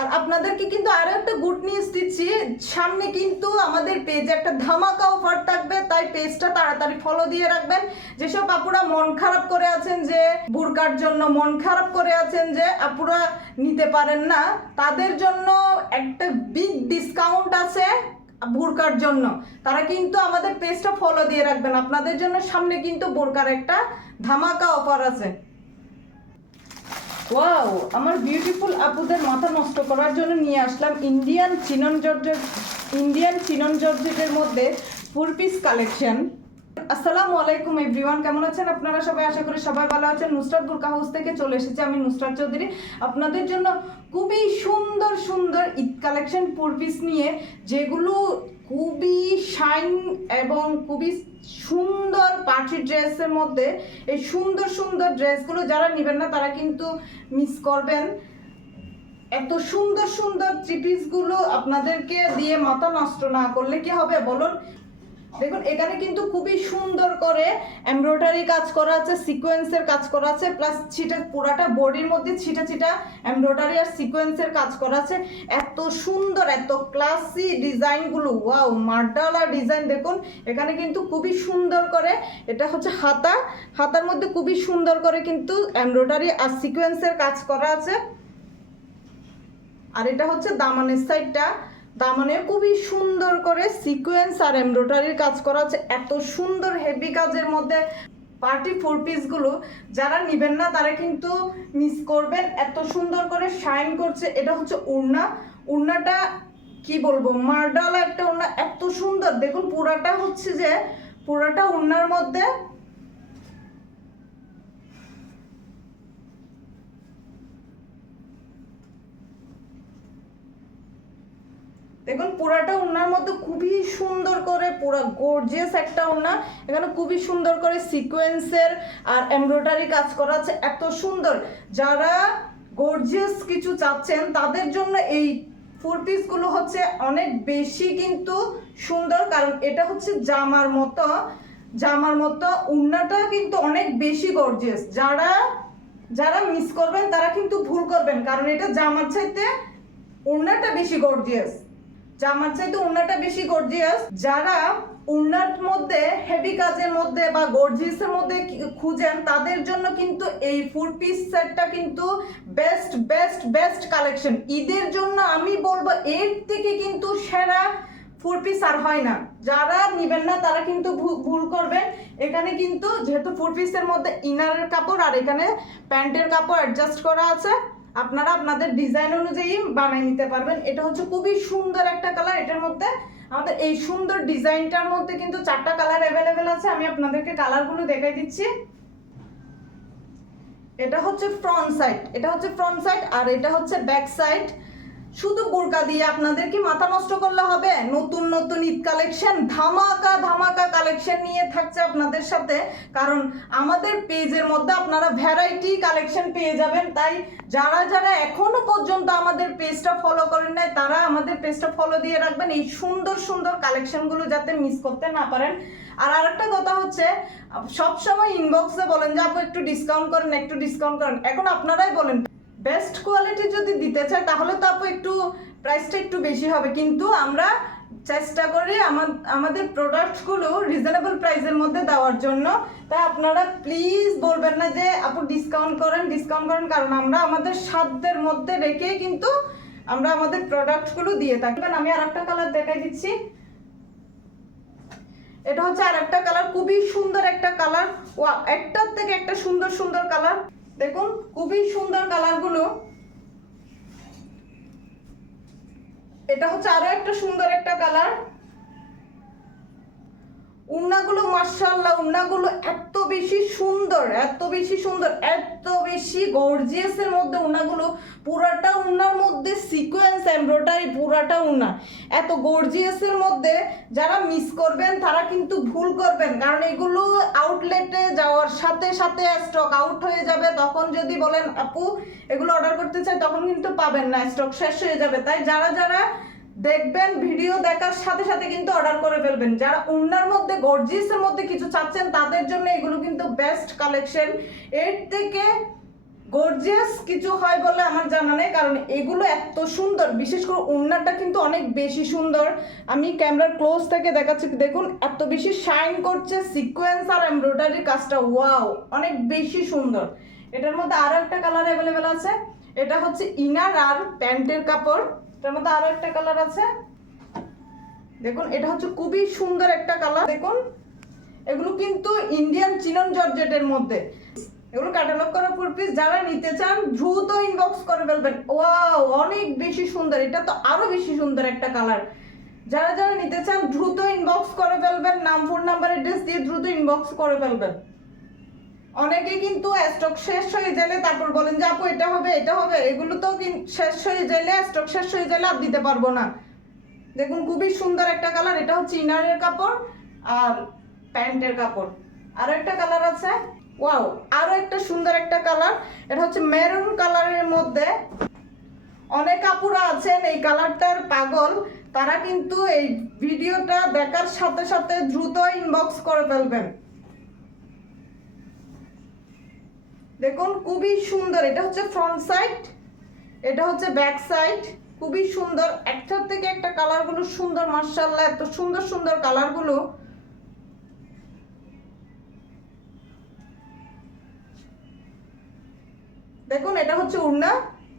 আর আপনাদেরকে কিন্তু আরও একটা গুড নিউজ দিচ্ছি। সামনে কিন্তু আমাদের পেজে একটা ধামাকা অফার থাকবে, তাই পেজটা তাড়াতাড়ি ফলো দিয়ে রাখবেন। যেসব আপুরা মন খারাপ করে আছেন যে বুরকার জন্য মন খারাপ করে আছেন যে, আপুরা নিতে পারেন না, তাদের জন্য একটা বিগ ডিসকাউন্ট আছে বুরকার জন্য। তারা কিন্তু আমাদের পেজটা ফলো দিয়ে রাখবেন। আপনাদের জন্য সামনে কিন্তু বুরকার একটা ধামাকা অফার আছে। ওয়াও আমার বিউটিফুল আপুদের মাথা নষ্ট করার জন্য নিয়ে আসলাম Indian chinon georgette Indian chinon জর্জেটের মধ্যে ফুল পিস কালেকশন আসসালামু আলাইকুম এভরিওয়ান, কেমন আছেন আপনারা সবাই? আশা করি সবাই ভালো আছেন। নুসরাত বুরকা হাউস থেকে চলে এসেছি আমি নুসরাত চৌধুরী। আপনাদের জন্য খুবই সুন্দর সুন্দর ঈদ কালেকশন পিস নিয়ে, যেগুলো খুবই শাইন এবং খুবই সুন্দর পার্টি ড্রেসের মধ্যে, এই সুন্দর সুন্দর ড্রেসগুলো যারা নেবেন না, তারা কিন্তু মিস করবেন। এত সুন্দর সুন্দর চিপিসগুলো আপনাদেরকে দিয়ে মাথা নষ্ট না করলে কি হবে? বলুন দেখুন, এখানে কিন্তু খুবই সুন্দর করে এমব্রয়ডারি কাজ করা আছে সিকোয়েন্সের কাজ করা আছে প্লাস ছিটা, পুরাটা বডির মধ্যে ছিটা ছিটা এমব্রয়ডারি আর সিকোয়েন্সের কাজ করা আছে। এত সুন্দর, এত ক্লাসি ডিজাইনগুলো ওয়াও মার্ডালা ডিজাইন দেখুন, এখানে কিন্তু খুবই সুন্দর করে, এটা হচ্ছে হাতা, হাতার মধ্যে খুবই সুন্দর করে কিন্তু এমব্রয়ডারি আর সিকোয়েন্সের কাজ করা আছে। আর এটা হচ্ছে দামানের সাইডটা দামানে খুবই সুন্দর করে সিকোয়েন্স আর এমব্রয়ডারির কাজ করা আছে এত সুন্দর হেভি কাজের মধ্যে পার্টি ফোর পিসগুলো যারা নেবেন না, তারা কিন্তু মিস করবেন। এত সুন্দর করে শাইন করছে। এটা হচ্ছে উড়না। উড়নাটা কি বলব? মার্ডালা একটা উড়না। এত সুন্দর। দেখুন, পুরাটা হচ্ছে যে পুরাটা উড়নার মধ্যে দেখুন, পুরাটা ওনার মধ্যে খুবই সুন্দর করে, পুরো গর্জিয়াস একটা ওনা এখানে খুবই সুন্দর করে সিকোয়েন্সের আর এমব্রয়ডারি কাজ করা আছে। এত সুন্দর। যারা গর্জিয়াস কিছু চাচ্ছেন, তাদের জন্য এই ফোর পিসগুলো হচ্ছে অনেক বেশি কিন্তু সুন্দর। কারণ এটা হচ্ছে জামার মতো। জামার মতো উন্নাটা কিন্তু অনেক বেশি গর্জিয়াস যারা যারা মিস করবেন, তারা কিন্তু ভুল করবেন। কারণ এটা জামার চাইতে উন্নাটা বেশি গর্জিয়াস জামার চাইতে উন্নাটা বেশি গর্জিয়াস যারা উন্নার মধ্যে হেভি কাজের মধ্যে বা গর্জিয়াসের মধ্যে খুঁজেন, তাদের জন্য কিন্তু এই ফুল পিস সেটটা কিন্তু বেস্ট বেস্ট বেস্ট কালেকশন ঈদের জন্য আমি বলব, এর থেকে কিন্তু সেরা ফুল পিস আর হয় না। যারা নেবেন না, তারা কিন্তু ভুল করবেন। এখানে কিন্তু যেহেতু ফুল পিসের মধ্যে ইনারের কাপড় আর এখানে প্যান্টের কাপড় অ্যাডজাস্ট করা আছে। আপনারা আপনাদের ডিজাইন অনুযায়ী বানাই নিতে পারবেন। এটা হচ্ছে খুবই সুন্দর একটা কালার এটার মধ্যে আমাদের এই সুন্দর ডিজাইনটার মধ্যে কিন্তু চারটা কালার অ্যাভেলেবেল আছে। আমি আপনাদেরকে কালারগুলো দেখাই দিচ্ছি। এটা হচ্ছে ফ্রন্ট সাইড এটা হচ্ছে ফ্রন্ট সাইড আর এটা হচ্ছে ব্যাক সাইড শুধু বোরকা দিয়ে আপনাদের কি মাথা নষ্ট করলে হবে। নতুন নতুন ঈদ কালেকশন ধামাকা ধামাকা কালেকশন নিয়ে থাকছে আপনাদের সাথে। কারণ আমাদের পেজের মধ্যে আপনারা ভ্যারাইটি কালেকশন পেয়ে যাবেন। তাই যারা যারা এখনও পর্যন্ত আমাদের পেজটা ফলো করেন নাই, তারা আমাদের পেজটা ফলো দিয়ে রাখবেন। এই সুন্দর সুন্দর কালেকশনগুলো যাতে মিস করতে না পারেন। আর আরেকটা কথা হচ্ছে সব সময় ইনবক্সে বলেন যে, আপু, একটু ডিসকাউন্ট করেন, একটু ডিসকাউন্ট করেন। এখন আপনারাই বলেন বেস্ট কোয়ালিটি যদি দিতে চায়, তাহলে তো আপু একটু প্রাইসটা একটু বেশি হবে। কিন্তু আমরা চেষ্টা করি আমা- আমাদের প্রোডাক্টসগুলো রিজনেবল প্রাইসের মধ্যে দেওয়ার জন্য। তাই আপনারা প্লিজ বলবেন না যে, আপু ডিসকাউন্ট করেন ডিসকাউন্ট করেন, কারণ আমরা আমাদের সাধ্যের মধ্যে রেখে কিন্তু আমরা আমাদের প্রোডাক্টগুলো দিয়ে থাকবেন আমি আর একটা কালার দেখাই দিচ্ছি। এটা হচ্ছে আর একটা কালার খুবই সুন্দর একটা কালার একটার থেকে একটা সুন্দর সুন্দর কালার দেখুন খুবই সুন্দর কালারগুলো এটা হচ্ছে আরও একটা সুন্দর একটা কালার উন্নাগুলো মার্শাল্লাহ উন্নাগুলো এত বেশি সুন্দর, এত বেশি সুন্দর, এত বেশি গর্জিয়াসের মধ্যে উন্নাগুলো পুরাটা উন্নার মধ্যে সিকোয়েন্স এমব্রয়ডারি পুরাটা উন্না এত গর্জিয়াসের মধ্যে যারা মিস করবেন, তারা কিন্তু ভুল করবেন। কারণ এগুলো আউটলেটে যাওয়ার সাথে সাথে স্টক আউট হয়ে যাবে। তখন যদি বলেন, আপু, এগুলো অর্ডার করতে চাই, তখন কিন্তু পাবেন না স্টক শেষ হয়ে যাবে। তাই যারা যারা দেখবেন ভিডিও দেখার সাথে সাথে কিন্তু অর্ডার করে ফেলবেন। যারা উন্নার মধ্যে গর্জিয়াসের মধ্যে কিছু চাচ্ছেন, তাদের জন্য এগুলো কিন্তু বেস্ট কালেকশন এর থেকে গর্জিয়াস কিছু হয় বলে আমার জানা নেই, কারণ এগুলো এত সুন্দর। বিশেষ করে ওড়নাটা কিন্তু অনেক বেশি সুন্দর। আমি ক্যামেরার ক্লোজ থেকে দেখাচ্ছি, দেখুন, এত বেশি শাইন করছে সিকোয়েন্স আর এমব্রয়ডারি কাজটা। ওয়াও অনেক বেশি সুন্দর। এটার মধ্যে আরও একটা কালার অ্যাভেলেবেল আছে। এটা হচ্ছে ইনার আর প্যান্টের কাপড়। এটার মধ্যে আরও একটা কালার আছে। দেখুন, এটা হচ্ছে খুবই সুন্দর একটা কালার দেখুন, এগুলো কিন্তু ইন্ডিয়ান চিনন জর্জেটের মধ্যে। এগুলো ক্যাটালগ করা ফুল পিস যারা নিতে চান, দ্রুত ইনবক্স করে ফেলবেন। ওয়াও অনেক বেশি সুন্দর। এটা তো আরও বেশি সুন্দর একটা কালার যারা যারা নিতে চান, দ্রুত ইনবক্স করে ফেলবেন। নাম ফোন নাম্বার অ্যাড্রেস দিয়ে দ্রুত ইনবক্স করে ফেলবেন। অনেকে কিন্তু স্টক শেষ হয়ে গেলে তারপর বলেন যে, আপু, এটা হবে এটা হবে। এগুলো তো শেষ হয়ে গেলে স্টক শেষ হয়ে গেলে আর দিতে পারব না। দেখুন, খুবই সুন্দর একটা কালার এটা হচ্ছে ইনারের কাপড় আর প্যান্টের কাপড়। আর একটা কালার আছে। ওয়াও আরও একটা সুন্দর একটা কালার এটা হচ্ছে মেরুন কালারের মধ্যে। অনেক আপুরা আছেন, এই কালারটার পাগল। তারা কিন্তু এই ভিডিওটা দেখার সাথে সাথে দ্রুত ইনবক্স করে ফেলবেন। দেখুন, খুবই সুন্দর। এটা হচ্ছে ফ্রন্ট সাইড এটা হচ্ছে ব্যাক সাইড খুবই সুন্দর। একটার থেকে একটা কালারগুলো সুন্দর মার্শাল্লাহ এত সুন্দর সুন্দর কালারগুলো দেখুন, এটা হচ্ছে উড়না।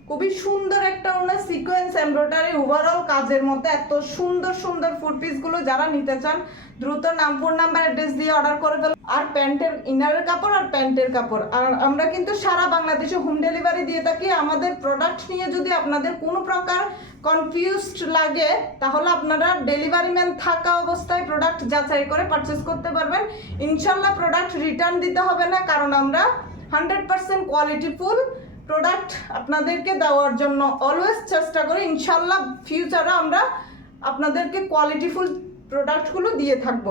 খুবই সুন্দর একটা ওনার সিকোয়েন্স এমব্রয়ডারি ওভারঅল কাজের মধ্যে এত সুন্দর সুন্দর ফুড পিসগুলো যারা নিতে চান, দ্রুত নাম ফোন নাম্বার অ্যাড্রেস দিয়ে অর্ডার করে ফেল আর প্যান্টের ইনারের কাপড় আর প্যান্টের কাপড়। আর আমরা কিন্তু সারা বাংলাদেশে হোম ডেলিভারি দিয়ে থাকি। আমাদের প্রোডাক্ট নিয়ে যদি আপনাদের কোনো প্রকার কনফিউজড লাগে, তাহলে আপনারা ডেলিভারি ম্যান থাকা অবস্থায় প্রোডাক্ট যাচাই করে পারচেস করতে পারবেন। ইনশাল্লাহ প্রোডাক্ট রিটার্ন দিতে হবে না, কারণ আমরা হান্ড্রেড পার্সেন্ট কোয়ালিটিফুল প্রোডাক্ট আপনাদেরকে দেওয়ার জন্য অলওয়েজ চেষ্টা করি। ইনশাল্লাহ ফিউচারে আমরা আপনাদেরকে কোয়ালিটিফুল প্রোডাক্টগুলো দিয়ে থাকব।